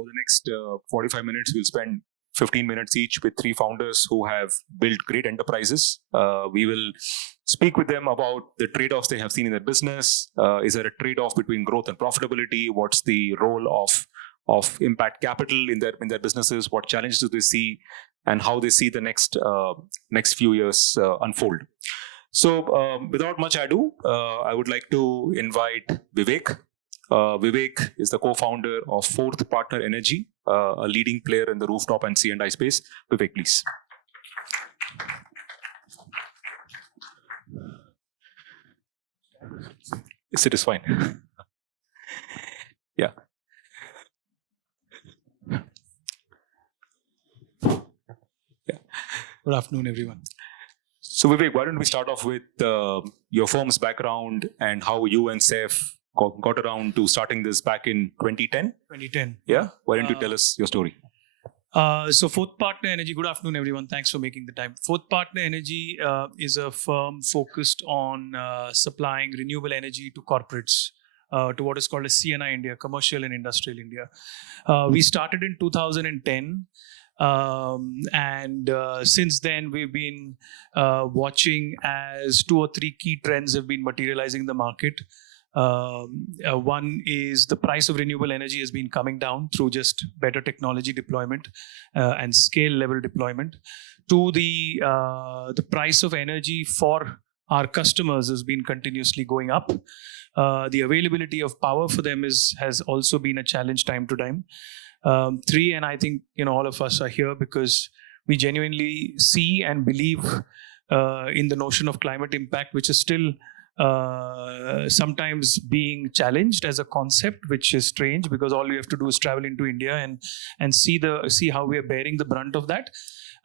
over the next 45 minutes, we'll spend 15 minutes each with three founders who have built great enterprises. We will speak with them about the trade-offs they have seen in their business. Is there a trade-off between growth and profitability? What's the role of impact capital in their businesses? What challenges do they see, and how they see the next few years unfold? So without much ado, I would like to invite Vivek. Vivek is the co-founder of Fourth Partner Energy, a leading player in the rooftop and C&I space. Vivek, please. It is fine. Yeah. Good afternoon, everyone. So Vivek, why don't we start off with your firm's background and how you and Saif got around to starting this back in 2010? 2010. Yeah? Why don't you tell us your story? So Fourth Partner Energy, good afternoon, everyone. Thanks for making the time. Fourth Partner Energy is a firm focused on supplying renewable energy to corporates, to what is called as C&I India, Commercial and Industrial India. We started in 2010. And since then, we've been watching as 2 or 3 key trends have been materializing in the market. One is the price of renewable energy has been coming down through just better technology deployment and scale level deployment. 2, the price of energy for our customers has been continuously going up. The availability of power for them has also been a challenge time to time. 3, and I think all of us are here because we genuinely see and believe in the notion of climate impact, which is still sometimes being challenged as a concept, which is strange because all you have to do is travel into India and see how we are bearing the brunt of that.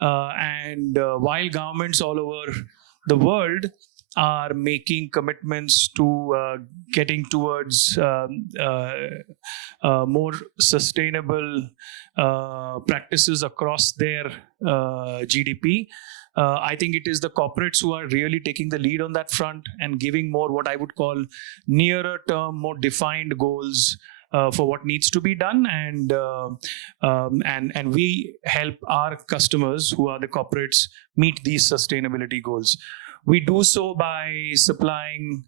And while governments all over the world are making commitments to getting towards more sustainable practices across their GDP. I think it is the corporates who are really taking the lead on that front and giving more what I would call nearer term, more defined goals for what needs to be done, and we help our customers, who are the corporates, meet these sustainability goals. We do so by supplying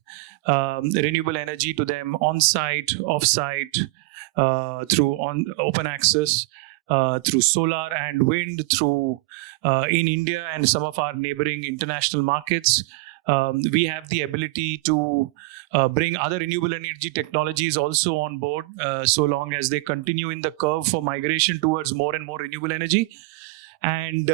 renewable energy to them on-site, off-site, through open access, through solar and wind, through in India and some of our neighboring international markets. We have the ability to bring other renewable energy technologies also on board, so long as they continue in the curve for migration towards more and more renewable energy. And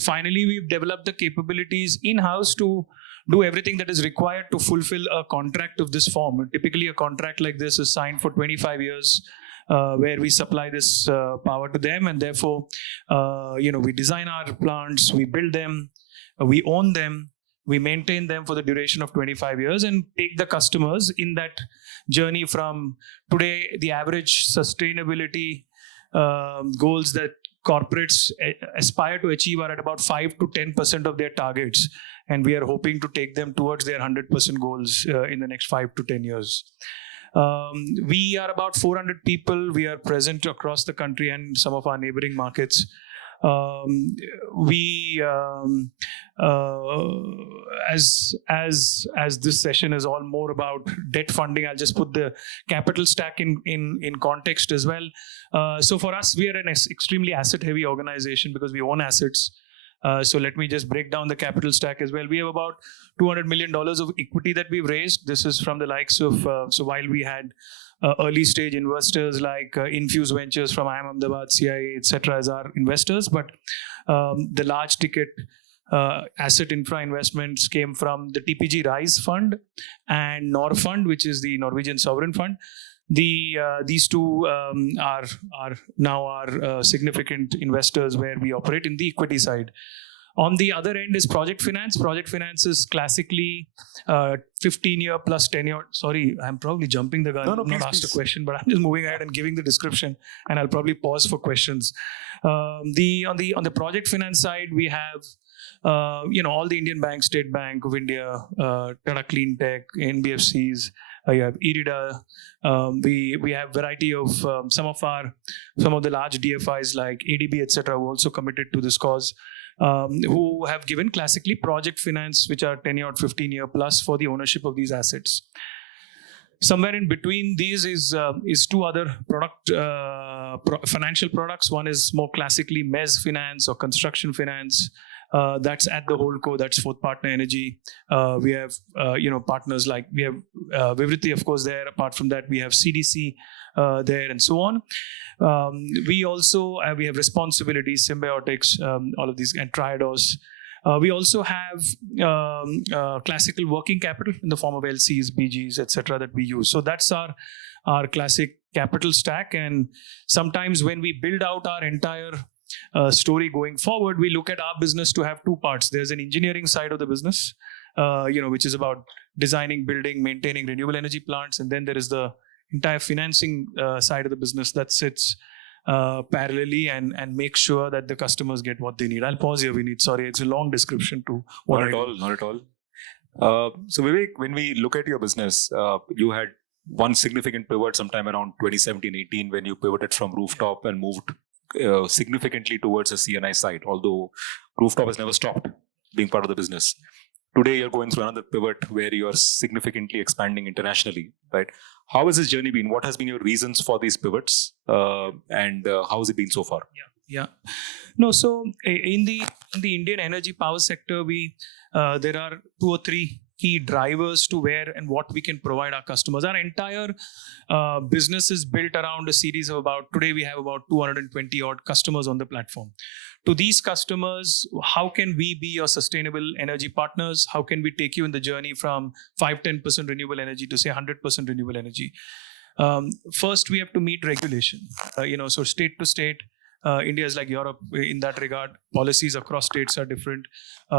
finally, we've developed the capabilities in-house to do everything that is required to fulfill a contract of this form. Typically, a contract like this is signed for 25 years, where we supply this power to them, and therefore, we design our plants, we build them, we own them, we maintain them for the duration of 25 years and take the customers in that journey from today. The average sustainability goals that corporates aspire to achieve are at about 5 to 10% of their targets, and we are hoping to take them towards their 100% goals in the next 5 to 10 years. We are about 400 people. We are present across the country and some of our neighboring markets. As this session is all more about debt funding, I'll just put the capital stack in context as well. So for us, we are an extremely asset-heavy organization because we own assets. So let me just break down the capital stack as well. We have about $200 million of equity that we've raised. This is from the likes of, so while we had early stage investors like Infuse Ventures from IIM Ahmedabad, CIA, etc. as our investors, but the large ticket asset infra investments came from the TPG Rise Fund and Nor Fund, which is the Norwegian sovereign fund. These two are now our significant investors where we operate in the equity side. On the other end is project finance. Project finance is classically 15-year plus 10-year. Sorry, I'm probably jumping the gun. No, I'm not asked a question, but I'm just moving ahead and giving the description, and I'll probably pause for questions. On the project finance side, we have all the Indian banks, State Bank of India, Tata Clean Tech, NBFCs, You have Irida. We have variety of some of the large DFIs like ADB, etc., who also committed to this cause, who have given classically project finance, which are 10-year or 15-year plus for the ownership of these assets. Somewhere in between these is two other financial products. One is more classically MES finance or construction finance. That's at the holdco. That's Fourth Partner Energy. We have partners like we have Vivriti, of course. There. Apart from that, we have CDC there, and so on. We also we have responsibilities, symbiotics, all of these, and Triados. We also have classical working capital in the form of LCs, BGs, etc. that we use. So that's our classic capital stack. And sometimes when we build out our entire story going forward, we look at our business to have two parts. There's an engineering side of the business, which is about designing, building, maintaining renewable energy plants, and then there is the entire financing side of the business that sits parallelly and make sure that the customers get what they need. I'll pause here, Vineet. Sorry, it's a long description to what Not at all. So Vivek, when we look at your business, you had one significant pivot sometime around 2017-18 when you pivoted from rooftop and moved significantly towards the CNI side, although rooftop has never stopped being part of the business. Today, you're going through another pivot where you're significantly expanding internationally, right? How has this journey been? What has been your reasons for these pivots, and how has it been so far? Yeah. No, so in the Indian energy power sector, there are 2 or 3 key drivers to where and what we can provide our customers. Our entire business is built around a series of today we have about 220 odd customers on the platform. To these customers, how can we be your sustainable energy partners? How can we take you in the journey from 5-10% renewable energy to say 100% renewable energy? First, we have to meet regulation. So state to state, India is like Europe in that regard. Policies across states are different.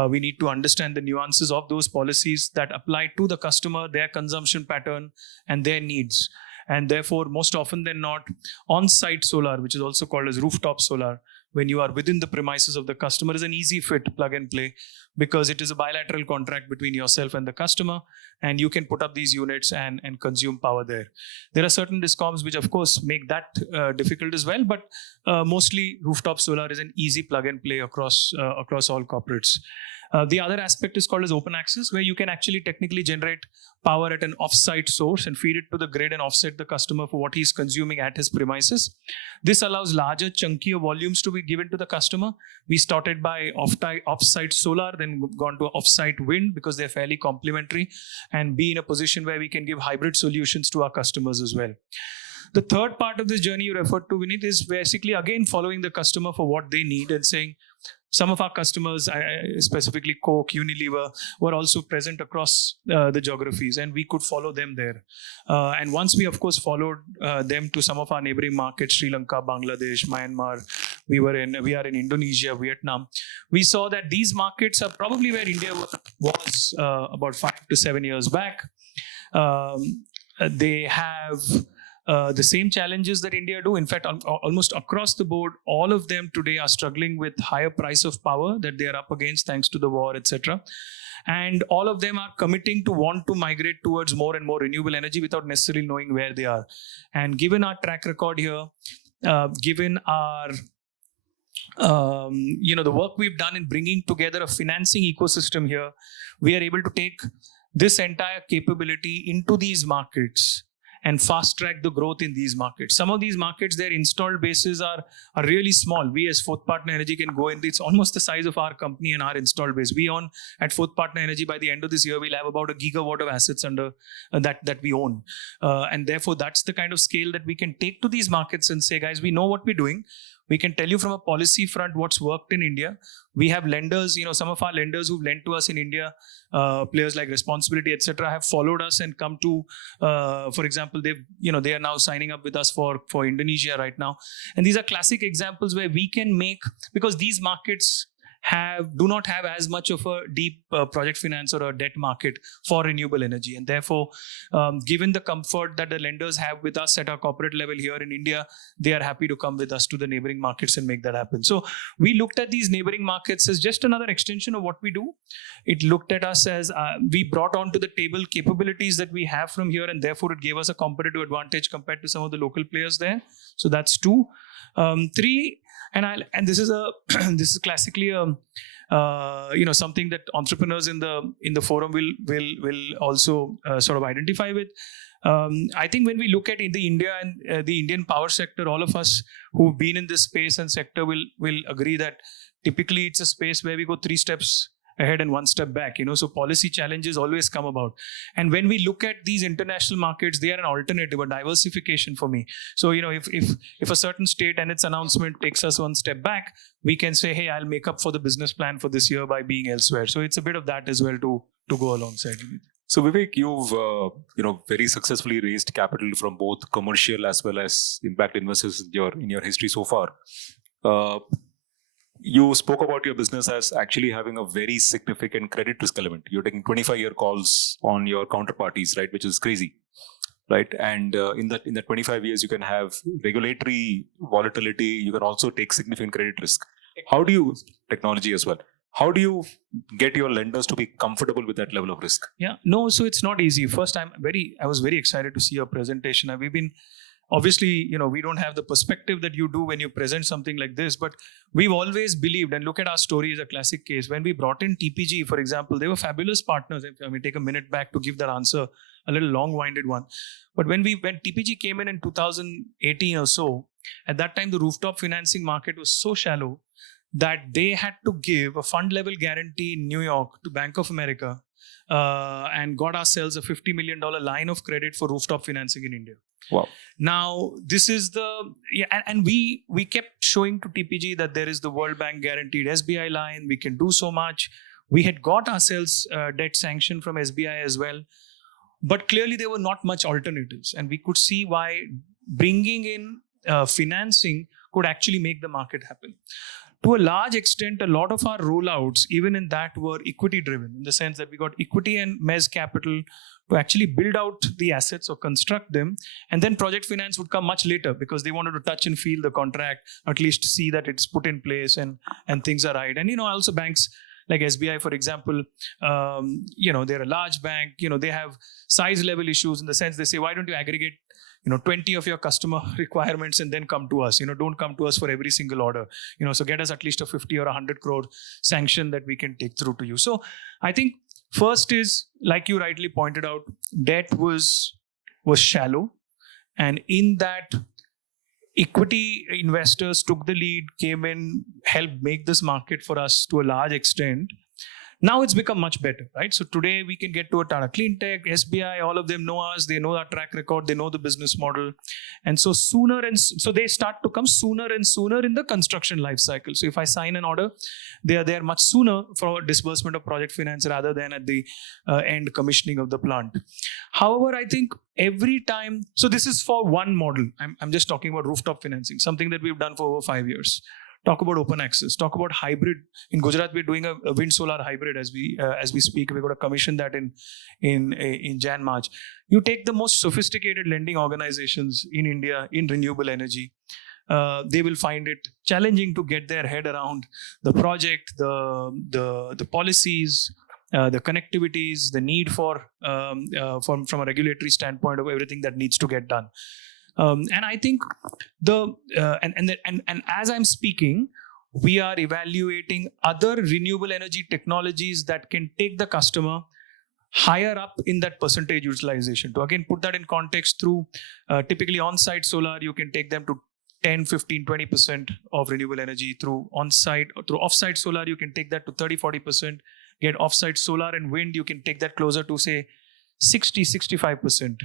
We need to understand the nuances of those policies that apply to the customer, their consumption pattern, and their needs. And therefore, most often than not, on-site solar, which is also called as rooftop solar, when you are within the premises of the customer, is an easy fit, plug and play, because it is a bilateral contract between yourself and the customer, and you can put up these units and consume power there. There are certain discoms which, of course, make that difficult as well, but mostly rooftop solar is an easy plug and play across all corporates. The other aspect is called as open access, where you can actually technically generate power at an off-site source and feed it to the grid and offset the customer for what he's consuming at his premises. This allows larger, chunkier volumes to be given to the customer. We started by off-site solar, then gone to off-site wind because they're fairly complementary, and be in a position where we can give hybrid solutions to our customers as well. The third part of this journey you referred to, Vineet, is basically again following the customer for what they need and saying, some of our customers, specifically Coke, Unilever, were also present across the geographies, and we could follow them there. And once we, of course, followed them to some of our neighboring markets, Sri Lanka, Bangladesh, Myanmar, we are in Indonesia, Vietnam. We saw that these markets are probably where India was about 5 to 7 years back. They have the same challenges that India do. In fact, almost across the board, all of them today are struggling with higher price of power that they are up against thanks to the war, etc. And all of them are committing to want to migrate towards more and more renewable energy without necessarily knowing where they are. And given our track record here, given our the work we've done in bringing together a financing ecosystem here, we are able to take this entire capability into these markets and fast track the growth in these markets. Some of these markets, their installed bases are really small. We as Fourth Partner Energy can go in. It's almost the size of our company and our installed base. We own at Fourth Partner Energy, by the end of this year, we'll have about 1 gigawatt of assets under that we own. And therefore, that's the kind of scale that we can take to these markets and say, guys, we know what we're doing. We can tell you from a policy front what's worked in India. We have lenders, some of our lenders who've lent to us in India, players like Responsibility, etc., have followed us and come to, for example, they are now signing up with us for Indonesia right now. And these are classic examples where we can make, because these markets do not have as much of a deep project finance or a debt market for renewable energy. And therefore, given the comfort that the lenders have with us at our corporate level here in India, they are happy to come with us to the neighboring markets and make that happen. So we looked at these neighboring markets as just another extension of what we do. It looked at us as we brought onto the table capabilities that we have from here, and therefore it gave us a competitive advantage compared to some of the local players there. So that's 2. 3, and this is this is classically something that entrepreneurs in the forum will also sort of identify with. I think when we look at in the India and the Indian power sector, all of us who've been in this space and sector will agree that typically it's a space where we go 3 steps ahead and 1 step back. So policy challenges always come about. And when we look at these international markets, they are an alternative, a diversification for me. So, if a certain state and its announcement takes us 1 step back, we can say, hey, I'll make up for the business plan for this year by being elsewhere. So it's a bit of that as well to go alongside. So Vivek, you've very successfully raised capital from both commercial as well as impact investors in your history so far. You spoke about your business as actually having a very significant credit risk element. You're taking 25-year calls on your counterparties, right? Which is crazy, right? And in that 25 years, you can have regulatory volatility. You can also take significant credit risk. Technology as well. How do you get your lenders to be comfortable with that level of risk? Yeah, no, so it's not easy. First, I was very excited to see your presentation. We've been obviously, we don't have the perspective that you do when you present something like this, but we've always believed, and look at our story as a classic case. When we brought in TPG, for example, they were fabulous partners. If I may take a minute back to give that answer, a little long-winded one. But when TPG came in 2018 or so, at that time, the rooftop financing market was so shallow that they had to give a fund level guarantee in New York to Bank of America and got ourselves a $50 million line of credit for rooftop financing in India. Wow. Now, this is and we kept showing to TPG that there is the World Bank guaranteed SBI line. We can do so much. We had got ourselves debt sanction from SBI as well. But clearly there were not much alternatives. And we could see why bringing in financing could actually make the market happen. To a large extent, a lot of our rollouts, even in that, were equity driven, in the sense that we got equity and mezz capital to actually build out the assets or construct them. And then project finance would come much later because they wanted to touch and feel the contract, at least see that it's put in place and things are right. And, also banks like SBI, for example, they're a large bank, they have size level issues in the sense they say, why don't you aggregate 20 of your customer requirements and then come to us. Don't come to us for every single order. So get us at least a 50 or 100 crore sanction that we can take through to you. So I think first is, like you rightly pointed out, debt was shallow. And in that, equity investors took the lead, came in, helped make this market for us to a large extent. Now it's become much better, right? So today we can get to a Tata Cleantech, SBI, all of them know us. They know our track record. They know the business model. And so so they start to come sooner and sooner in the construction life cycle. So if I sign an order, they are there much sooner for disbursement of project finance rather than at the end commissioning of the plant. However, I think every time, so this is for one model. I'm just talking about rooftop financing, something that we've done for over 5 years. Talk about open access. Talk about hybrid. In Gujarat, we're doing a wind solar hybrid as we speak. We're going to commission that in Jan March. You take the most sophisticated lending organizations in India in renewable energy. They will find it challenging to get their head around the project, the policies, the connectivities, the need for from a regulatory standpoint of everything that needs to get done. And I think and as I'm speaking, we are evaluating other renewable energy technologies that can take the customer higher up in that percentage utilization. To again put that in context, through typically on-site solar, you can take them to 10, 15, 20% of renewable energy. Through off-site solar, you can take that to 30, 40%. Get off-site solar and wind, you can take that closer to say 60, 65%.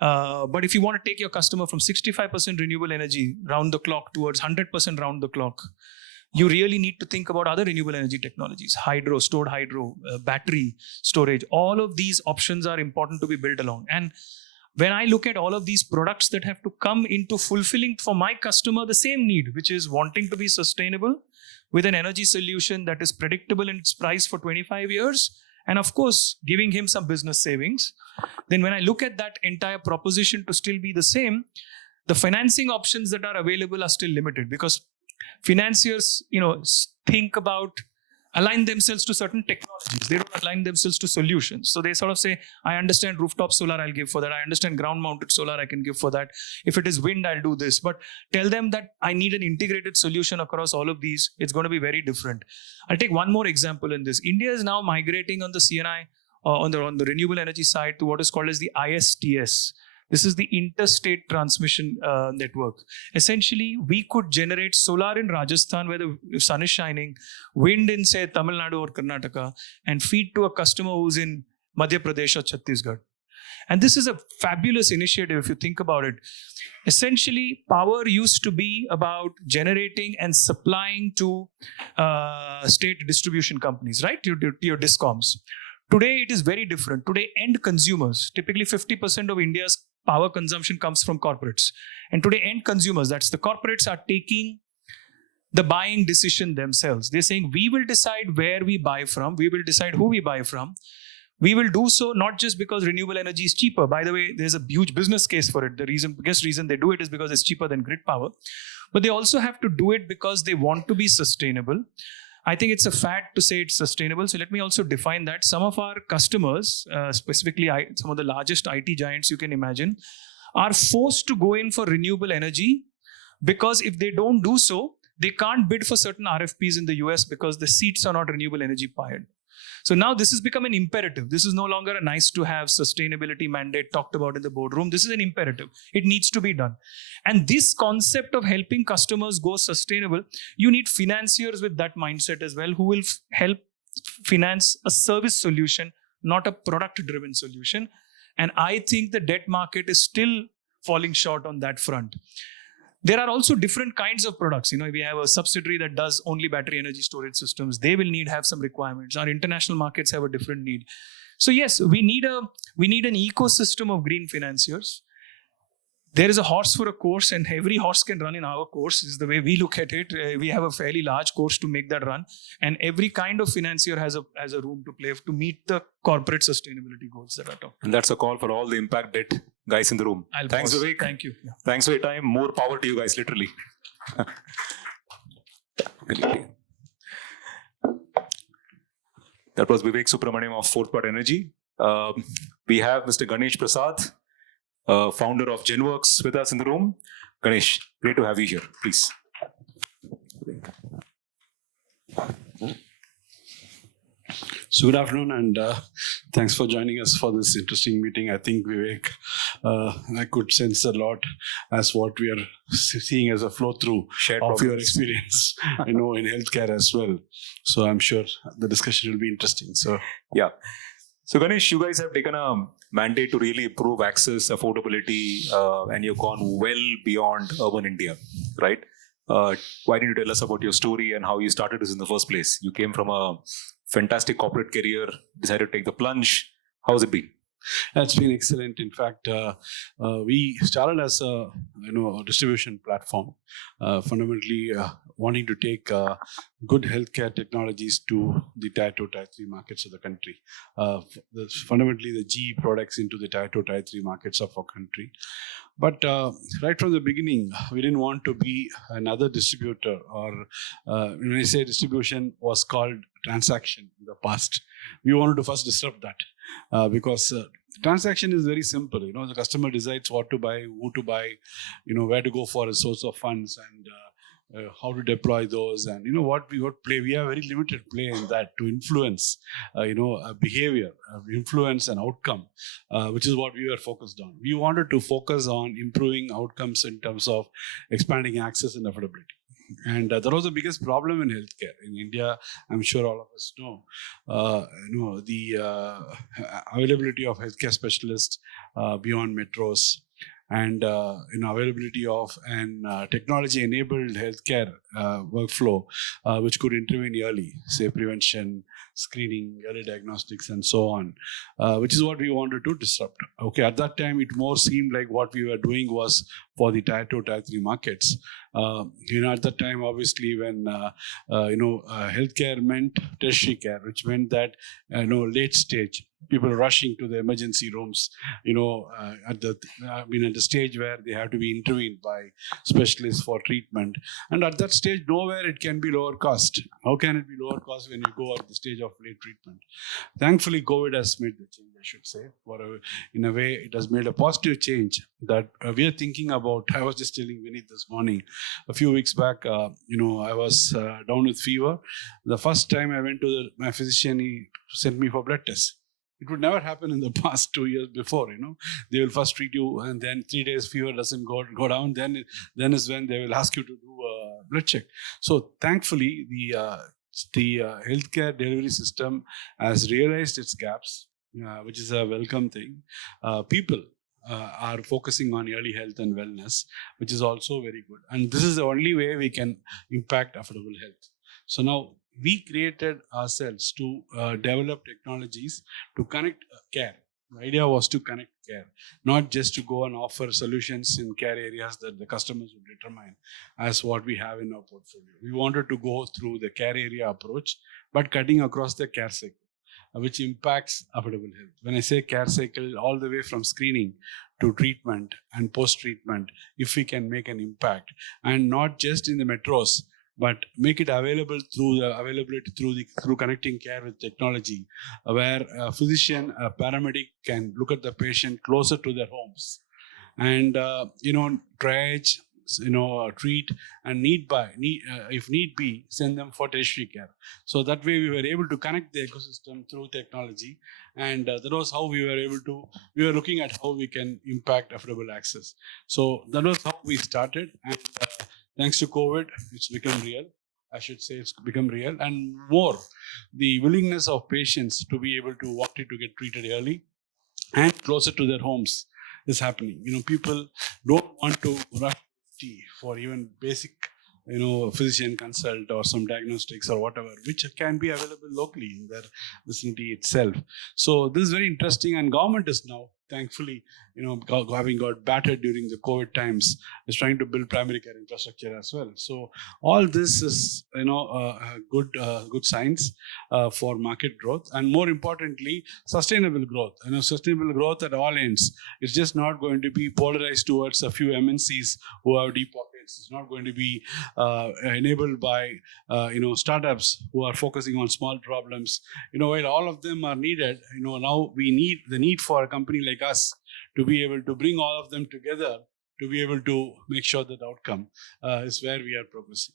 But if you want to take your customer from 65% renewable energy round the clock towards 100% round the clock, you really need to think about other renewable energy technologies, hydro, stored hydro, battery storage. All of these options are important to be built along. And when I look at all of these products that have to come into fulfilling for my customer the same need, which is wanting to be sustainable with an energy solution that is predictable in its price for 25 years, and of course, giving him some business savings, then when I look at that entire proposition to still be the same, the financing options that are available are still limited, because financiers, think about align themselves to certain technologies. They don't align themselves to solutions. So they sort of say, I understand rooftop solar, I'll give for that. I understand ground mounted solar, I can give for that. If it is wind, I'll do this. But tell them that I need an integrated solution across all of these. It's going to be very different. I'll take one more example in this. India is now migrating on the CNI, on the renewable energy side, to what is called as the ISTS. This is the interstate transmission network. Essentially, we could generate solar in Rajasthan where the sun is shining, wind in, say, Tamil Nadu or Karnataka, and feed to a customer who's in Madhya Pradesh or Chhattisgarh. And this is a fabulous initiative if you think about it. Essentially, power used to be about generating and supplying to state distribution companies, right? To your discoms. Today, it is very different. Today, end consumers, typically 50% of India's power consumption comes from corporates. And today, end consumers, that's the corporates, are taking the buying decision themselves. They're saying, we will decide where we buy from. We will decide who we buy from. We will do so not just because renewable energy is cheaper. By the way, there's a huge business case for it. The biggest reason they do it is because it's cheaper than grid power. But they also have to do it because they want to be sustainable. I think it's a fact to say it's sustainable. So let me also define that. Some of our customers, specifically some of the largest IT giants you can imagine, are forced to go in for renewable energy because if they don't do so, they can't bid for certain RFPs in the US because the seats are not renewable energy powered. So now this has become an imperative. This is no longer a nice to have sustainability mandate talked about in the boardroom. This is an imperative. It needs to be done. And this concept of helping customers go sustainable, you need financiers with that mindset as well, who will help finance a service solution, not a product driven solution. And I think the debt market is still falling short on that front. There are also different kinds of products. We have a subsidiary that does only battery energy storage systems. They will have some requirements. Our international markets have a different need. So yes, we need an ecosystem of green financiers. There is a horse for a course, and every horse can run in our course, is the way we look at it. We have a fairly large course to make that run. And every kind of financier has a room to play to meet the corporate sustainability goals that are talked. And that's a call for all the impact debt guys in the room. Thanks, Vivek. Thank you. Yeah. Thanks for your time. More power to you guys, literally. That was Vivek Subramanian of Fourth Part Energy. We have Mr. Ganesh Prasad, founder of GENWORKS, with us in the room. Ganesh, great to have you here. Please. So good afternoon, and thanks for joining us for this interesting meeting. I think, Vivek, I could sense a lot as what we are seeing as a flow through of your experience, in healthcare as well. So I'm sure the discussion will be interesting. So yeah. So Ganesh, you guys have taken a mandate to really improve access, affordability, and you've gone well beyond urban India, right? Why don't you tell us about your story and how you started this in the first place? You came from a fantastic corporate career, decided to take the plunge. How's it been? It's been excellent. In fact, we started as a distribution platform, fundamentally wanting to take good healthcare technologies to the Tier 2, Tier 3 markets of the country. Fundamentally, the GE products into the Tier 2, Tier 3 markets of our country. But right from the beginning, we didn't want to be another distributor, or when I say distribution was called transaction in the past. We wanted to first disrupt that because transaction is very simple. The customer decides what to buy, who to buy, where to go for a source of funds, and how to deploy those, and what play. We have very limited play in that to influence, behavior, influence an outcome, which is what we were focused on. We wanted to focus on improving outcomes in terms of expanding access and affordability. And that was the biggest problem in healthcare in India. I'm sure all of us know. The availability of healthcare specialists beyond metros, and availability of an technology-enabled healthcare workflow, which could intervene early, say prevention, screening, early diagnostics, and so on, which is what we wanted to disrupt. Okay, at that time, it more seemed like what we were doing was for the Tier 2, Tier 3 markets. At that time, obviously, when healthcare meant tertiary care, which meant that late stage people rushing to the emergency rooms, at the stage where they have to be intervened by specialists for treatment. And at that stage, nowhere it can be lower cost. How can it be lower cost when you go at the stage of late treatment? Thankfully, COVID has made the change, I should say. In a way, it has made a positive change that we are thinking about. I was just telling Vineet this morning, a few weeks back, I was down with fever. The first time I went to my physician, he sent me for blood tests. It would never happen in the past 2 years before. They will first treat you, and then 3 days fever doesn't go down. Then is when they will ask you to do a blood check. So thankfully, the healthcare delivery system has realized its gaps, which is a welcome thing. People are focusing on early health and wellness, which is also very good. And this is the only way we can impact affordable health. So now we created ourselves to develop technologies to connect care. The idea was to connect care, not just to go and offer solutions in care areas that the customers would determine as what we have in our portfolio. We wanted to go through the care area approach, but cutting across the care cycle, which impacts affordable health. When I say care cycle, all the way from screening to treatment and post-treatment, if we can make an impact, and not just in the metros, but make it available through connecting care with technology, where a physician, a paramedic can look at the patient closer to their homes, and triage, treat, and if need be, send them for tertiary care. So that way we were able to connect the ecosystem through technology, and that was how we were looking at how we can impact affordable access. So that was how we started, and thanks to COVID, it's become real. I should say it's become real, and more, the willingness of patients to be able to wanting to get treated early and closer to their homes is happening. People don't want to rush for even basic, physician consult or some diagnostics or whatever, which can be available locally in their vicinity itself. So this is very interesting, and government is now, thankfully, having got battered during the COVID times, is trying to build primary care infrastructure as well. So all this is, good signs for market growth, and more importantly, sustainable growth. Sustainable growth at all ends. It's just not going to be polarized towards a few MNCs who have deep pockets. It's not going to be enabled by startups who are focusing on small problems. While all of them are needed, now we need the need for a company like us to be able to bring all of them together to be able to make sure that outcome is where we are progressing.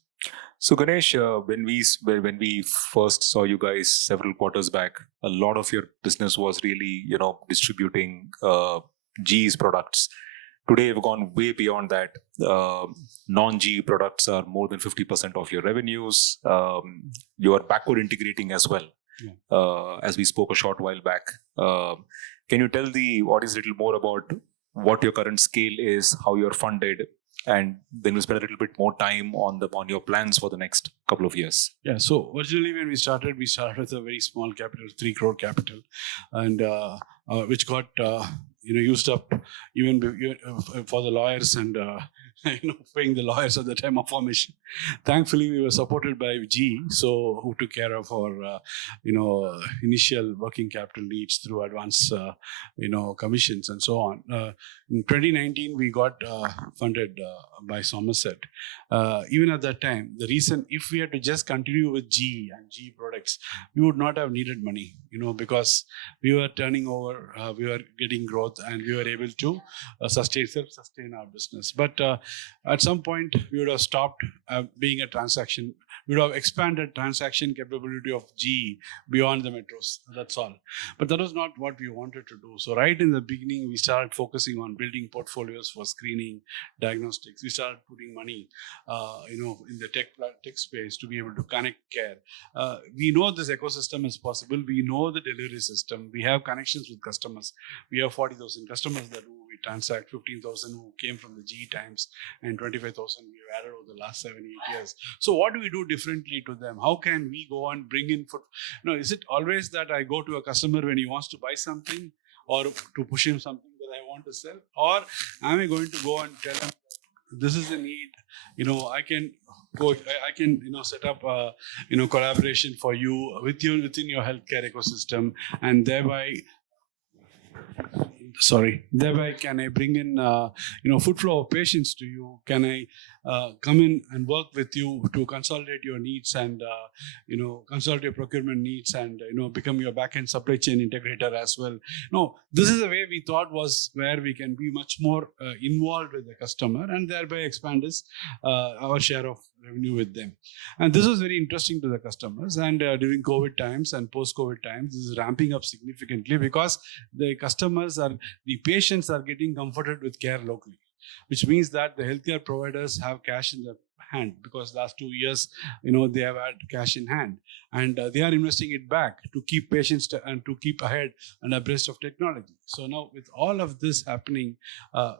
So Ganesh, when we first saw you guys several quarters back, a lot of your business was really distributing GE's products. Today, we've gone way beyond that. Non-GE products are more than 50% of your revenues. You are backward integrating as well, as we spoke a short while back. Can you tell the audience a little more about what your current scale is, how you're funded, and then we'll spend a little bit more time on your plans for the next couple of years? Yeah, so originally when we started with a very small capital, 3 crore capital, and which got used up even for the lawyers and paying the lawyers at the time of formation. Thankfully, we were supported by GE, who took care of our initial working capital needs through advance commissions and so on. In 2019, we got funded by Somerset. Even at that time, the reason, if we had to just continue with GE and GE products, we would not have needed money, because we were turning over, we were getting growth, and we were able to self-sustain our business. But at some point, we would have stopped being a transaction. We would have expanded transaction capability of GE beyond the metros. That's all. But that was not what we wanted to do. So right in the beginning, we started focusing on building portfolios for screening, diagnostics. We started putting money, in the tech space to be able to connect care. We know this ecosystem is possible. We know the delivery system. We have connections with customers. We have 40,000 customers that we transact, 15,000 who came from the GE times, and 25,000 we've added over the last 7-8 years. So what do we do differently to them? How can we go and bring in is it always that I go to a customer when he wants to buy something, or to push him something that I want to sell? Or am I going to go and tell him, this is a need, I can go, I can, set up collaboration for you within your healthcare ecosystem, and thereby can I bring in foot flow of patients to you? Can I come in and work with you to consolidate your needs and consolidate your procurement needs, and become your back-end supply chain integrator as well? No, this is a way we thought was where we can be much more involved with the customer, and thereby expand our share of revenue with them. And this was very interesting to the customers. And during COVID times and post-COVID times, this is ramping up significantly, because the patients are getting comforted with care locally, which means that the healthcare providers have cash in their hand, because last 2 years, they have had cash in hand, and they are investing it back to keep patients and to keep ahead and abreast of technology. So now, with all of this happening,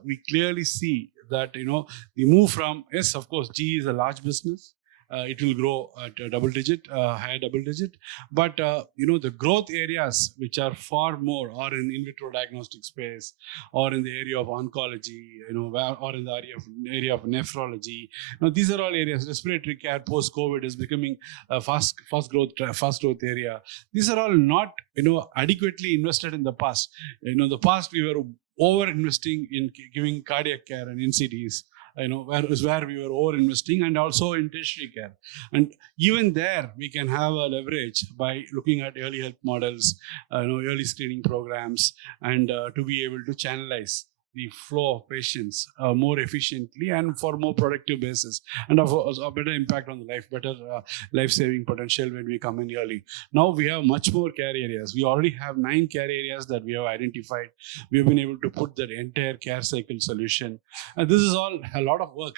we clearly see that the move from, yes, of course, GE is a large business. It will grow at a higher double digit. But, the growth areas, which are far more, are in vitro diagnostic space, or in the area of oncology, or in the area of nephrology. These are all areas. Respiratory care post-COVID is becoming a fast growth area. These are all not, adequately invested in the past. The past we were over investing in giving cardiac care and NCDs. Where we were over investing, and also in tertiary care. And even there, we can have a leverage by looking at early health models, early screening programs, and to be able to channelize the flow of patients more efficiently and for more productive basis, and of course a better impact on the better life-saving potential when we come in early. Now we have much more care areas. We already have 9 care areas that we have identified. We have been able to put the entire care cycle solution. And this is all a lot of work.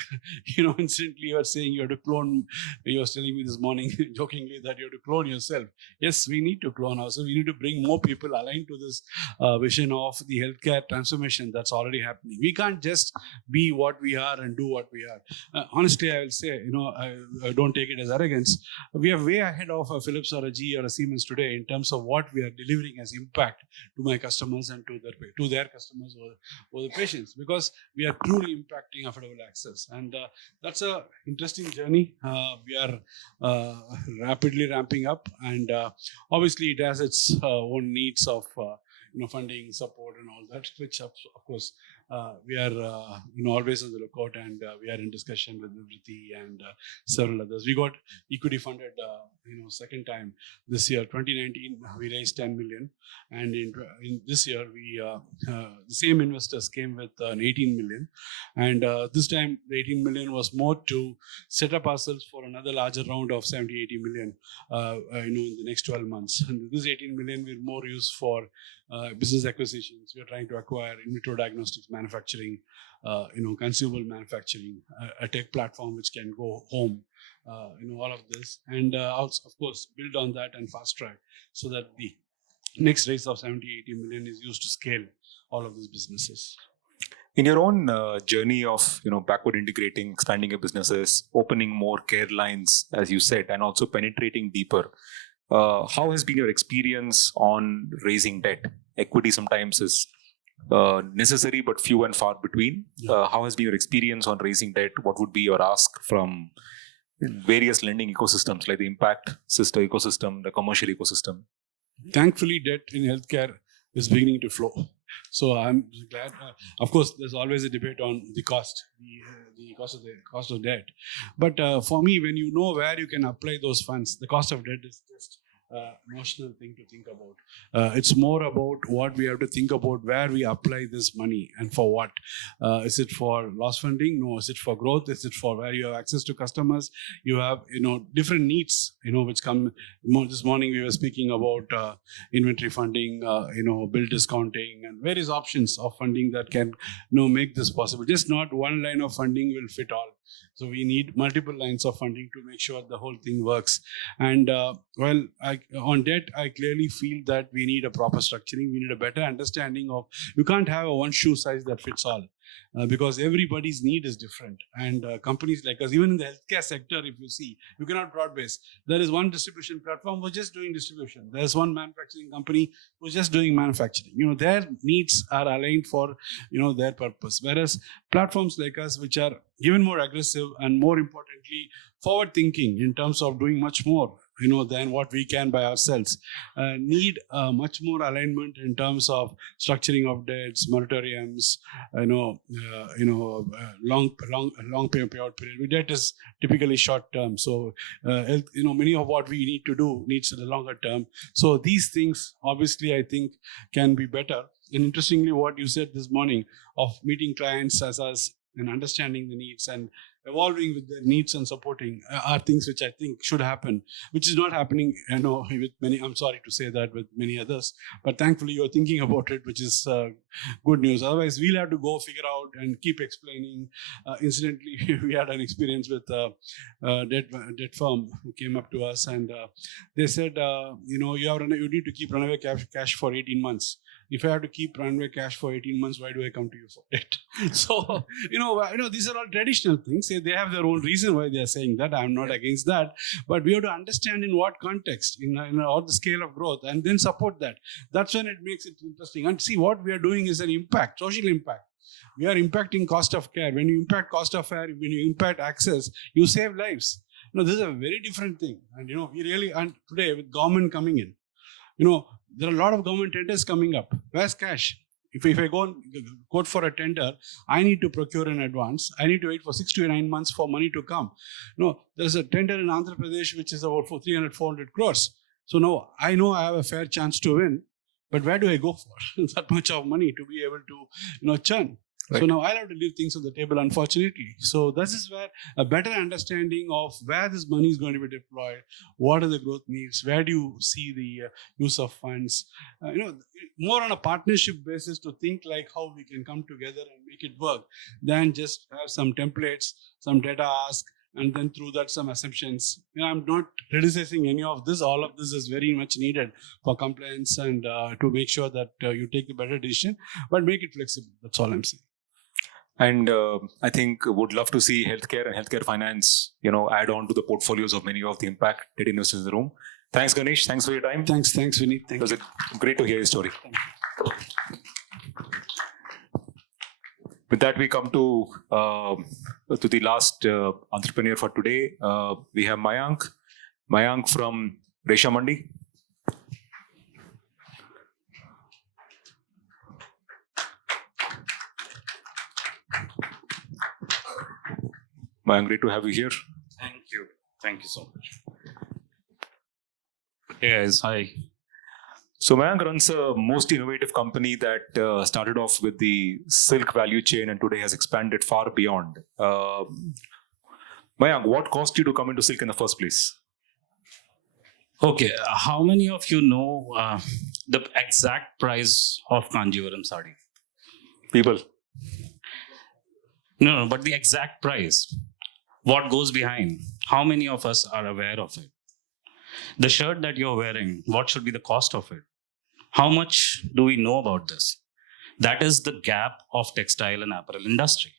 Instantly you are saying you have to clone. You were telling me this morning jokingly that you have to clone yourself. Yes, we need to clone ourselves. We need to bring more people aligned to this vision of the healthcare transformation that's already happening. We can't just be what we are and do what we are. Honestly, I will say, I don't take it as arrogance. We are way ahead of a Philips or a GE or a Siemens today in terms of what we are delivering as impact to my customers and to their customers or the patients, because we are truly impacting affordable access. And that's a interesting journey. We are rapidly ramping up, and obviously it has its own needs of funding, support, and all that, which of course we are always on the lookout, and we are in discussion with Vivriti and several others. We got equity funded second time this year. 2019 we raised 10 million, and in this year we the same investors came with an 18 million, and this time the 18 million was more to set up ourselves for another larger round of 70-80 million in the next 12 months. And this 18 million will more use for business acquisitions. We are trying to acquire in vitro diagnostics manufacturing, consumable manufacturing, a tech platform which can go home, all of this, and also, of course, build on that and fast track so that the next raise of 70-80 million is used to scale all of these businesses. In your own journey of backward integrating, expanding your businesses, opening more care lines, as you said, and also penetrating deeper, how has been your experience on raising debt? Equity sometimes is necessary, but few and far between. Yeah. How has been your experience on raising debt? What would be your ask from various lending ecosystems, like the impact sister ecosystem, the commercial ecosystem? Thankfully, debt in healthcare is beginning to flow. So I'm glad. Of course, there's always a debate on the cost, the cost of debt. But for me, when you know where you can apply those funds, the cost of debt is just notional thing to think about. It's more about what we have to think about, where we apply this money and for what. Is it for loss funding? No. Is it for growth? Is it for where you have access to customers? You have different needs which come. This morning we were speaking about inventory funding, bill discounting, and various options of funding that can make this possible. Just not one line of funding will fit all. So we need multiple lines of funding to make sure the whole thing works. And on debt, I clearly feel that we need a proper structuring. We need a better understanding of, you can't have a one shoe size that fits all. Because everybody's need is different, and companies like us, even in the healthcare sector, if you see, you cannot broad base. There is one distribution platform who's just doing distribution. There's one manufacturing company who's just doing manufacturing. Their needs are aligned for their purpose. Whereas platforms like us, which are even more aggressive and more importantly forward thinking in terms of doing much more than what we can by ourselves, need much more alignment in terms of structuring of debts, moratoriums, long payout period. Debt is typically short term, so many of what we need to do needs a longer term. So these things, obviously, I think can be better. And interestingly, what you said this morning of meeting clients as us and understanding the needs and evolving with their needs and supporting are things which I think should happen, which is not happening, with many. I'm sorry to say that with many others, but thankfully you're thinking about it, which is good news. Otherwise, we'll have to go figure out and keep explaining. Incidentally, we had an experience with a debt firm who came up to us and they said, you need to keep runaway cash for 18 months. If I have to keep runway cash for 18 months, why do I come to you for it? So, these are all traditional things. They have their own reason why they are saying that. I'm not against that. But we have to understand in what context, or the scale of growth, and then support that. That's when it makes it interesting. And see, what we are doing is an impact, social impact. We are impacting cost of care. When you impact cost of care, when you impact access, you save lives. This is a very different thing. And, we really, and today with government coming in, there are a lot of government tenders coming up. Where's cash? If I go and quote for a tender, I need to procure in advance. I need to wait for 6 to 9 months for money to come. There's a tender in Andhra Pradesh which is about 300, 400 crores. So now I know I have a fair chance to win, but where do I go for that much of money to be able to churn? Right. So now I'll have to leave things on the table, unfortunately. So this is where a better understanding of where this money is going to be deployed, what are the growth needs, where do you see the use of funds, more on a partnership basis to think like how we can come together and make it work than just have some templates, some data ask, and then through that some assumptions. I'm not criticizing any of this. All of this is very much needed for compliance and to make sure that you take a better decision, but make it flexible. That's all I'm saying. And I think would love to see healthcare and healthcare finance, add on to the portfolios of many of the impact debt investors in the room. Thanks, Ganesh. Thanks for your time. Thanks, Vineet. Thank you. It was great to hear your story. With that, we come to the last entrepreneur for today. We have Mayank. Mayank from Reshamandi. Mayank, great to have you here. Thank you. Thank you so much. Hey guys, hi. So Mayank runs a most innovative company that started off with the silk value chain and today has expanded far beyond. Mayank, what caused you to come into silk in the first place? Okay, how many of you know the exact price of Kanjivaram sari? People. No, but the exact price. What goes behind? How many of us are aware of it? The shirt that you're wearing, what should be the cost of it? How much do we know about this? That is the gap of textile and apparel industry.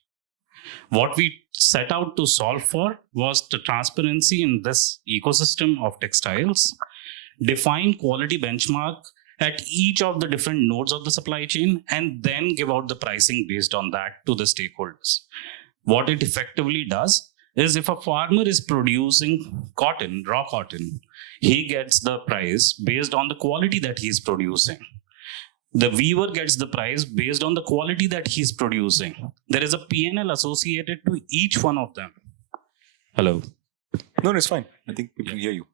What we set out to solve for was the transparency in this ecosystem of textiles, define quality benchmark at each of the different nodes of the supply chain, and then give out the pricing based on that to the stakeholders. What it effectively does is if a farmer is producing cotton, raw cotton, he gets the price based on the quality that he's producing. The weaver gets the price based on the quality that he's producing. There is a P&L associated to each one of them. Hello? No, it's fine. I think we can hear you.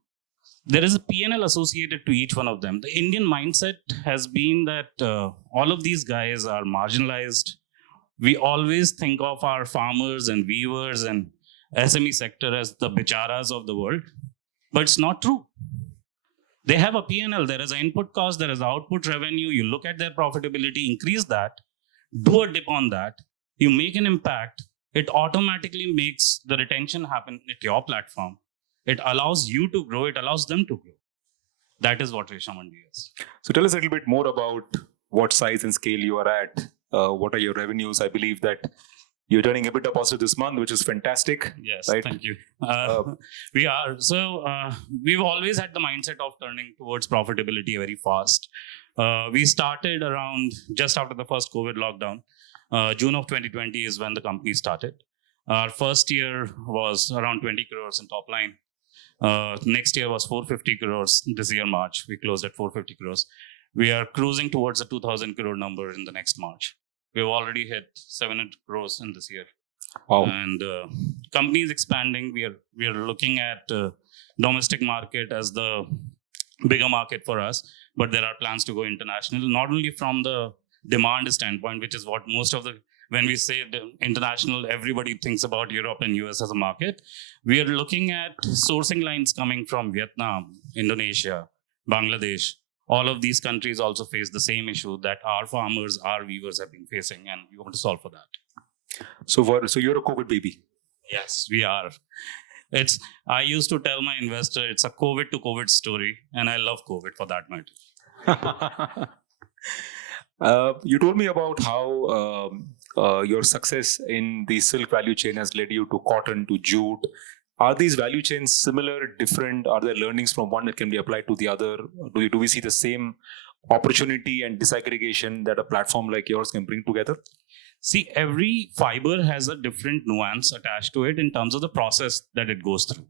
There is a P&L associated to each one of them. The Indian mindset has been that all of these guys are marginalized. We always think of our farmers and weavers and SME sector as the bicharas of the world, but it's not true. They have a P&L. There is an input cost, there is output revenue. You look at their profitability, increase that, do a dip on that, you make an impact, it automatically makes the retention happen at your platform. It allows you to grow. It allows them to grow. That is what Reshamandi is. So tell us a little bit more about what size and scale you are at. What are your revenues? I believe that you're turning EBITDA positive this month, which is fantastic. Yes, right? thank you. We are. So we've always had the mindset of turning towards profitability very fast. We started around just after the first COVID lockdown. June of 2020 is when the company started. Our first year was around 20 crores in top line. Next year was 450 crores. This year, March, we closed at 450 crores. We are cruising towards a 2,000 crore number in the next March. We've already hit 700 crores in this year. Wow. And company is expanding. We are looking at domestic market as the bigger market for us, but there are plans to go international, not only from the demand standpoint, which is what most of the, when we say the international, everybody thinks about Europe and US as a market. We are looking at sourcing lines coming from Vietnam, Indonesia, Bangladesh. All of these countries also face the same issue that our farmers, our weavers have been facing, and we want to solve for that. So you're a COVID baby. Yes, we are. I used to tell my investor it's a COVID to COVID story, and I love COVID for that matter. You told me about how your success in the silk value chain has led you to cotton, to jute. Are these value chains similar, different? Are there learnings from one that can be applied to the other? Do we see the same opportunity and disaggregation that a platform like yours can bring together? See, every fiber has a different nuance attached to it in terms of the process that it goes through.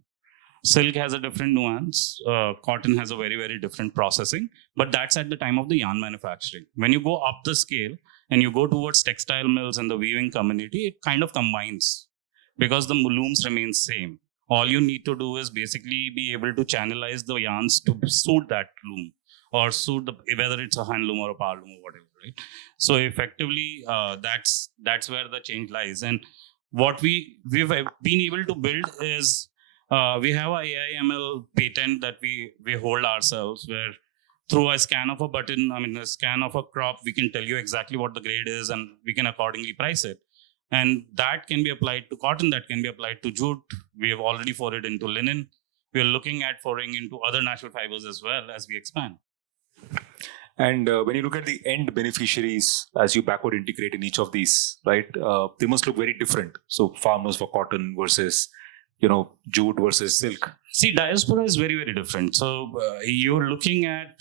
Silk has a different nuance. Cotton has a very, very different processing. But that's at the time of the yarn manufacturing. When you go up the scale and you go towards textile mills and the weaving community, it kind of combines because the looms remain same. All you need to do is basically be able to channelize the yarns to suit that loom or suit whether it's a hand loom or a power loom or whatever, right? So effectively, that's where the change lies. And what we've been able to build is we have a AI/ML patent that we hold ourselves, where through a scan of a button, a scan of a crop, we can tell you exactly what the grade is and we can accordingly price it. And that can be applied to cotton, that can be applied to jute. We have already forayed into linen. We are looking at foraying into other natural fibers as well as we expand. And when you look at the end beneficiaries, as you backward integrate in each of these, right, they must look very different. So farmers for cotton versus, jute versus silk. See, diaspora is very, very different. So you're looking at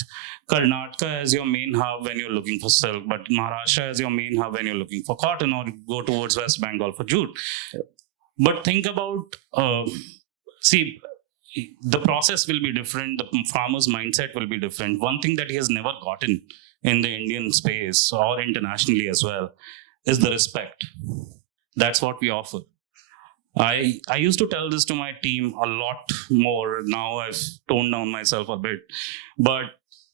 Karnataka as your main hub when you're looking for silk, but Maharashtra as your main hub when you're looking for cotton, or go towards West Bengal for jute. Yep. But think about, the process will be different. The farmer's mindset will be different. One thing that he has never gotten in the Indian space or internationally as well is the respect. That's what we offer. I used to tell this to my team a lot more. Now I've toned down myself a bit. But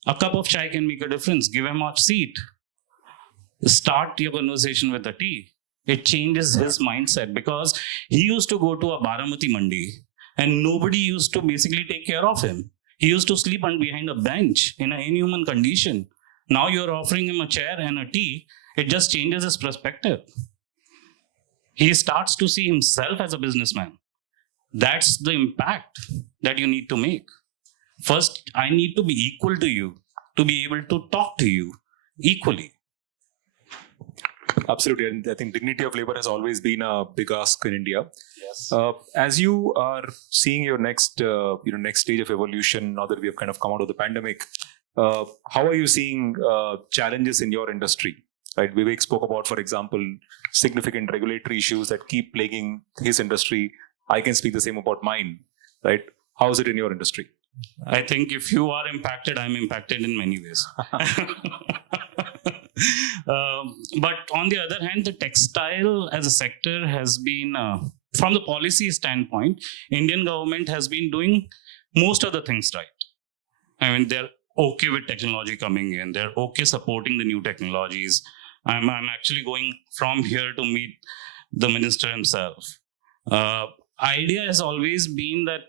a cup of chai can make a difference. Give him a seat. Start your conversation with the tea. It changes his mindset, because he used to go to a Baramati mandi and nobody used to basically take care of him. He used to sleep behind a bench in an inhuman condition. Now you're offering him a chair and a tea. It just changes his perspective. He starts to see himself as a businessman. That's the impact that you need to make. First, I need to be equal to you to be able to talk to you equally. Absolutely. And I think dignity of labor has always been a big ask in India. Yes. As you are seeing your next stage of evolution, now that we have kind of come out of the pandemic, how are you seeing challenges in your industry? Right, Vivek spoke about, for example, significant regulatory issues that keep plaguing his industry. I can speak the same about mine. Right? How is it in your industry? I think if you are impacted, I'm impacted in many ways. But on the other hand, the textile as a sector has been, from the policy standpoint, Indian government has been doing most of the things right. They're okay with technology coming in. They're okay supporting the new technologies. I'm actually going from here to meet the minister himself. Idea has always been that,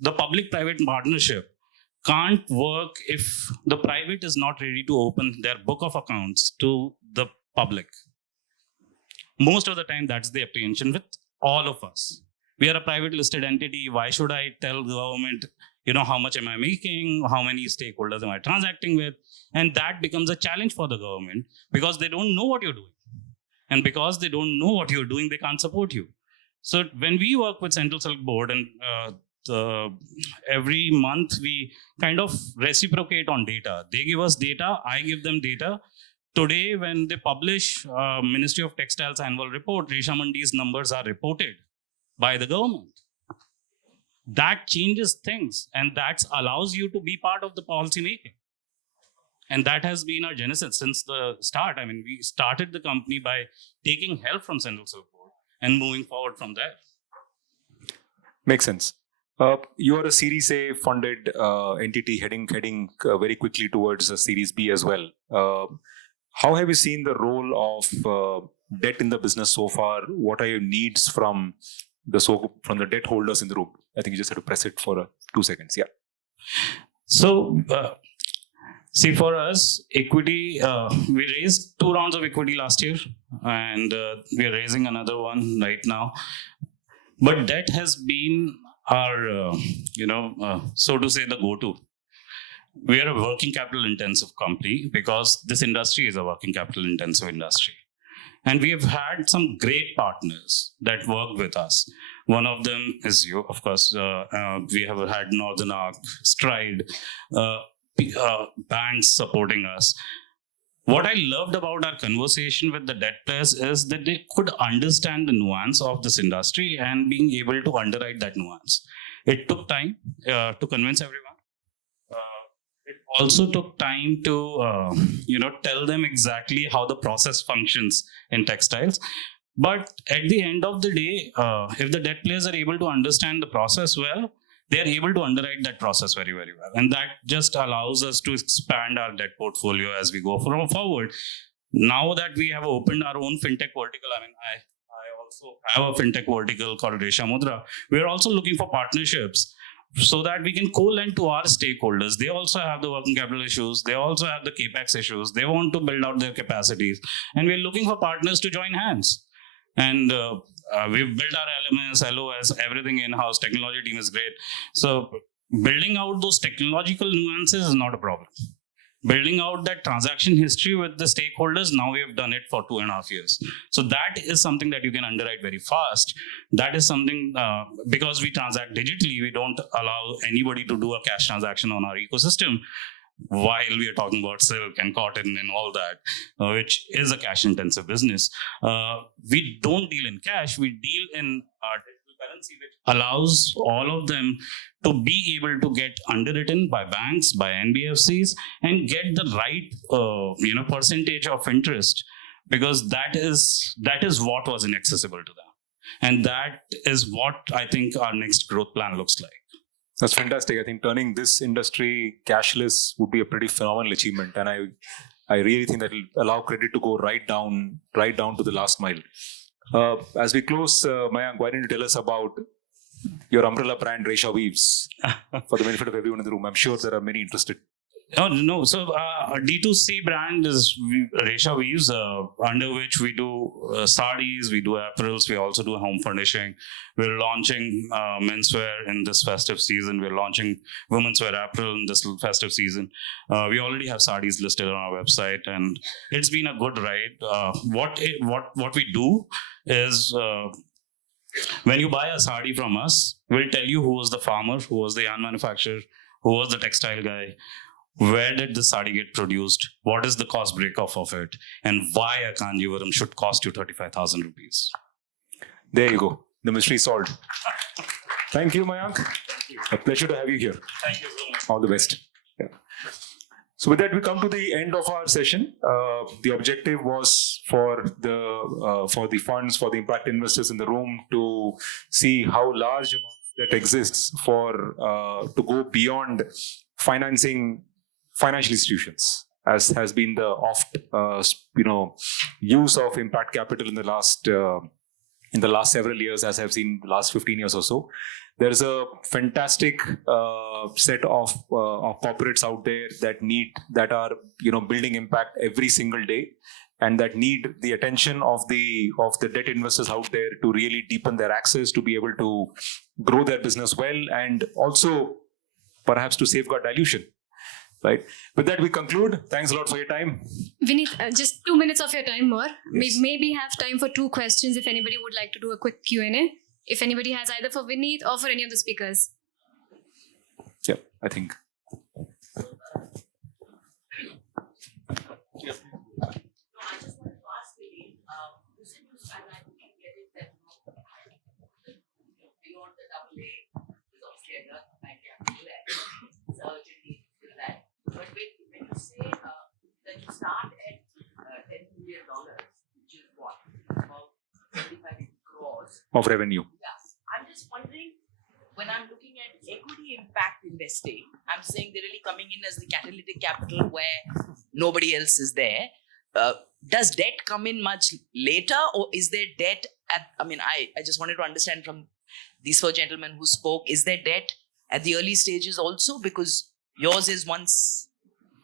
the public-private partnership can't work if the private is not ready to open their book of accounts to the public. Most of the time, that's the apprehension with all of us. We are a private listed entity. Why should I tell government, how much am I making? How many stakeholders am I transacting with? And that becomes a challenge for the government because they don't know what you're doing. And because they don't know what you're doing, they can't support you. So when we work with Central Silk Board and every month we kind of reciprocate on data. They give us data, I give them data. Today, when they publish Ministry of Textiles annual report, Reshamandi's numbers are reported by the government. That changes things and that allows you to be part of the policy making. And that has been our genesis since the start. I mean, we started the company by taking help from Central Silk Board and moving forward from there. Makes sense. You are a Series A funded entity heading very quickly towards a Series B as well. How have you seen the role of debt in the business so far? What are your needs from the debt holders in the room? I think you just have to press it for 2 seconds. Yeah. So, see, for us, equity, we raised 2 rounds of equity last year, and we are raising another one right now. But debt has been our, so to say, the go-to. We are a working capital intensive company because this industry is a working capital intensive industry. And we have had some great partners that work with us. One of them is you, of course. We have had Northern Arc, Stride, banks supporting us. What I loved about our conversation with the debt players is that they could understand the nuance of this industry and being able to underwrite that nuance. It took time to convince everyone. It also took time to, tell them exactly how the process functions in textiles. But at the end of the day, if the debt players are able to understand the process well, they are able to underwrite that process very, very well. And that just allows us to expand our debt portfolio as we go forward. Now that we have opened our own fintech vertical, I also have a fintech vertical called Reshamudra. We are also looking for partnerships so that we can co-lend to our stakeholders. They also have the working capital issues. They also have the capex issues. They want to build out their capacities. And we're looking for partners to join hands. And we've built our LMS, LOS, everything in-house. Technology team is great. So building out those technological nuances is not a problem. Building out that transaction history with the stakeholders, now we have done it for 2.5 years. So that is something that you can underwrite very fast. That is something, because we transact digitally, we don't allow anybody to do a cash transaction on our ecosystem while we are talking about silk and cotton and all that, which is a cash intensive business. We don't deal in cash, we deal in digital currency, which allows all of them to be able to get underwritten by banks, by NBFCs, and get the right percentage of interest, because that is what was inaccessible to them. And that is what I think our next growth plan looks like. That's fantastic. I think turning this industry cashless would be a pretty phenomenal achievement. And I really think that will allow credit to go right down to the last mile. As we close, Mayank, why don't you tell us about your umbrella brand, Resha Weaves, for the benefit of everyone in the room? I'm sure there are many interested. Oh, no. So our D2C brand is Resha Weaves, under which we do sarees, we do apparels, we also do home furnishing. We're launching menswear in this festive season. We're launching women's wear apparel in this festive season. We already have sarees listed on our website, and it's been a good ride. What we do is, when you buy a saree from us, we'll tell you who was the farmer, who was the yarn manufacturer, who was the textile guy, where did the saree get produced, what is the cost breakup of it, and why a Kanjivaram should cost you 35,000 rupees. There you go. The mystery solved. Thank you, Mayank. Thank you. A pleasure to have you here. Thank you so much. All the best. Yeah. So with that, we come to the end of our session. The objective was for the funds, for the impact investors in the room to see how large amount that exists for to go beyond financing financial institutions, as has been the oft use of impact capital in the last several years, as I've seen the last 15 years or so. There's a fantastic set of corporates out there that are building impact every single day, and that need the attention of the debt investors out there to really deepen their access, to be able to grow their business well, and also perhaps to safeguard dilution. Right. With that, we conclude. Thanks a lot for your time. Vineet, just 2 minutes of your time more. Yes. Maybe have time for 2 questions if anybody would like to do a quick Q&A. If anybody has either for Vineet or for any of the speakers. Yeah, I think. Start at $10 million, which is what? About 25 crores Of revenue. Yeah. I'm just wondering, when I'm looking at equity impact investing, I'm saying they're really coming in as the catalytic capital where nobody else is there. Does debt come in much later, or is there debt at, I just wanted to understand from these 4 gentlemen who spoke, is there debt at the early stages also? Because yours is once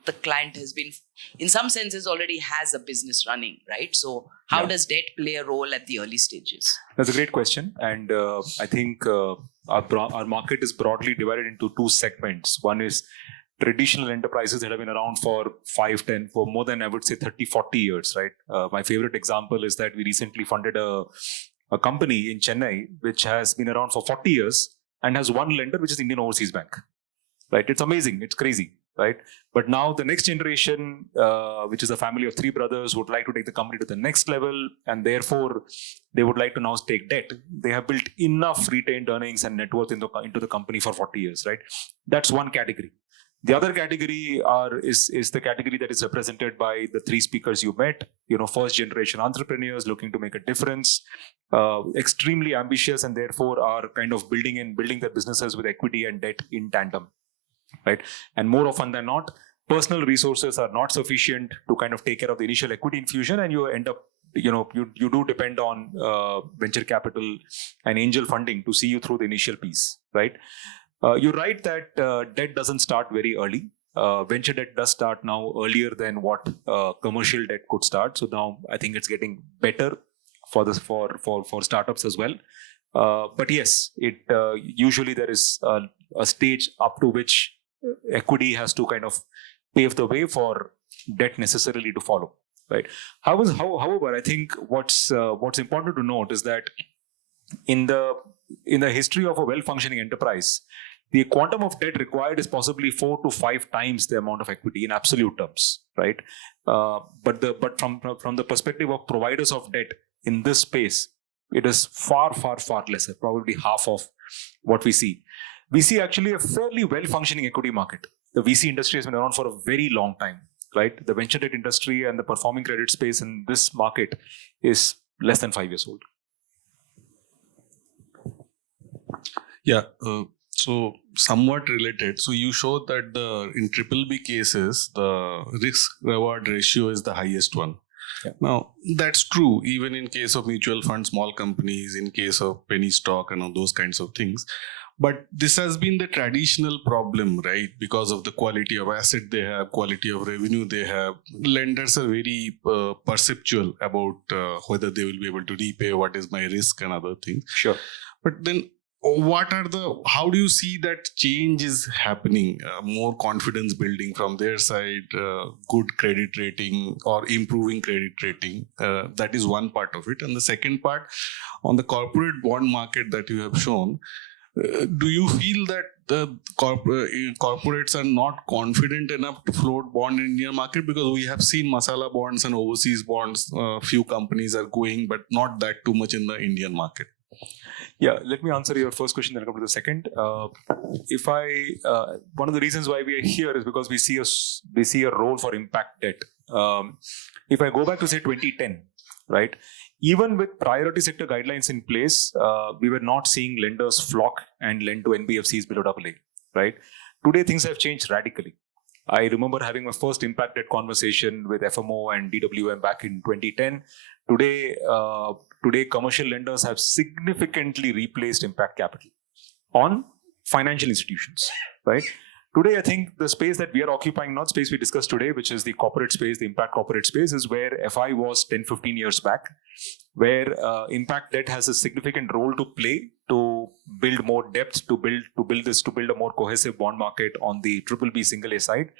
the client has been, in some senses, already has a business running, right? So how does debt play a role at the early stages? That's a great question. And I think our market is broadly divided into 2 segments. One is traditional enterprises that have been around for 5, 10, for more than, I would say, 30, 40 years, right? My favorite example is that we recently funded a company in Chennai, which has been around for 40 years and has one lender, which is Indian Overseas Bank, right? It's amazing. It's crazy. Right. But now the next generation, which is a family of 3 brothers, would like to take the company to the next level, and therefore they would like to now take debt. They have built enough retained earnings and net worth into the company for 40 years. Right. That's one category. The other category is the category that is represented by the 3 speakers you met. First generation entrepreneurs looking to make a difference, extremely ambitious, and therefore are kind of building their businesses with equity and debt in tandem. Right. And more often than not, personal resources are not sufficient to kind of take care of the initial equity infusion, and you end up, you do depend on venture capital and angel funding to see you through the initial piece. Right. You're right that debt doesn't start very early. Venture debt does start now earlier than what commercial debt could start. So now I think it's getting better for startups as well. But yes, it usually there is a stage up to which equity has to kind of pave the way for debt necessarily to follow, right? However, I think what's important to note is that in the history of a well-functioning enterprise, the quantum of debt required is possibly 4 to 5 times the amount of equity in absolute terms, right? But from the perspective of providers of debt in this space, it is far, far, far lesser, probably half of what we see. We see actually a fairly well-functioning equity market. The VC industry has been around for a very long time, right? The venture debt industry and the performing credit space in this market is less than 5 years old. Yeah, so somewhat related. So you showed that in BBB cases, the risk-reward ratio is the highest one. Yeah. Now, that's true even in case of mutual funds, small companies, in case of penny stock and all those kinds of things. But this has been the traditional problem, right? Because of the quality of asset they have, quality of revenue they have. Lenders are very perceptual about whether they will be able to repay, what is my risk and other things. Sure. But then how do you see that change is happening? More confidence building from their side, good credit rating or improving credit rating. That is one part of it. And the second part, on the corporate bond market that you have shown, do you feel that the corporates are not confident enough to float bond in Indian market? Because we have seen masala bonds and overseas bonds, few companies are going, but not that too much in the Indian market. Yeah, let me answer your first question, then I'll come to the second. One of the reasons why we are here is because we see a role for impact debt. If I go back to say 2010, right? Even with priority sector guidelines in place, we were not seeing lenders flock and lend to NBFCs below AA, right? Today, things have changed radically. I remember having my first impact debt conversation with FMO and DWM back in 2010. Today, commercial lenders have significantly replaced impact capital on financial institutions, right? Today, I think the space that we are occupying, not space we discussed today, which is the corporate space, the impact corporate space, is where FI was 10, 15 years back, where impact debt has a significant role to play to build more depth, to build a more cohesive bond market on the BBB single A side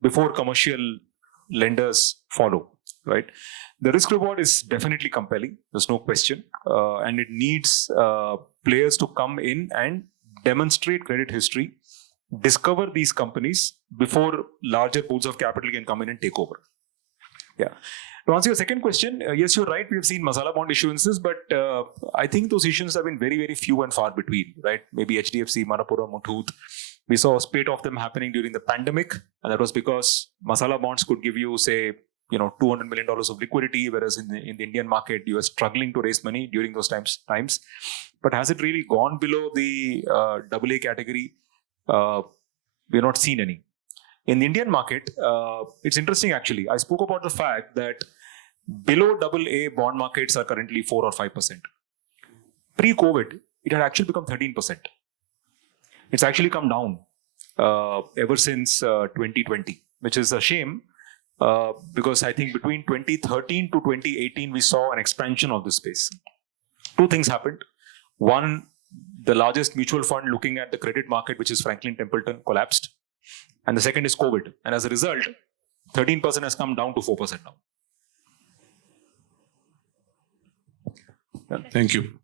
before commercial lenders follow, right? The risk reward is definitely compelling. There's no question. And it needs players to come in and demonstrate credit history, discover these companies before larger pools of capital can come in and take over. Yeah. To answer your second question, yes, you're right. We have seen masala bond issuances, but I think those issuances have been very, very few and far between, right? Maybe HDFC, Manappuram, Muthoot. We saw a spate of them happening during the pandemic, and that was because masala bonds could give you, say, $200 million of liquidity, whereas in the Indian market, you were struggling to raise money during those times. But has it really gone below the AA category? We've not seen any. In the Indian market, it's interesting actually. I spoke about the fact that below AA bond markets are currently 4 or 5%. Pre-COVID, it had actually become 13%. It's actually come down ever since 2020, which is a shame because I think between 2013 to 2018, we saw an expansion of this space. Two things happened. One, the largest mutual fund looking at the credit market, which is Franklin Templeton, collapsed. And the second is COVID. And as a result, 13% has come down to 4% now. Thank you.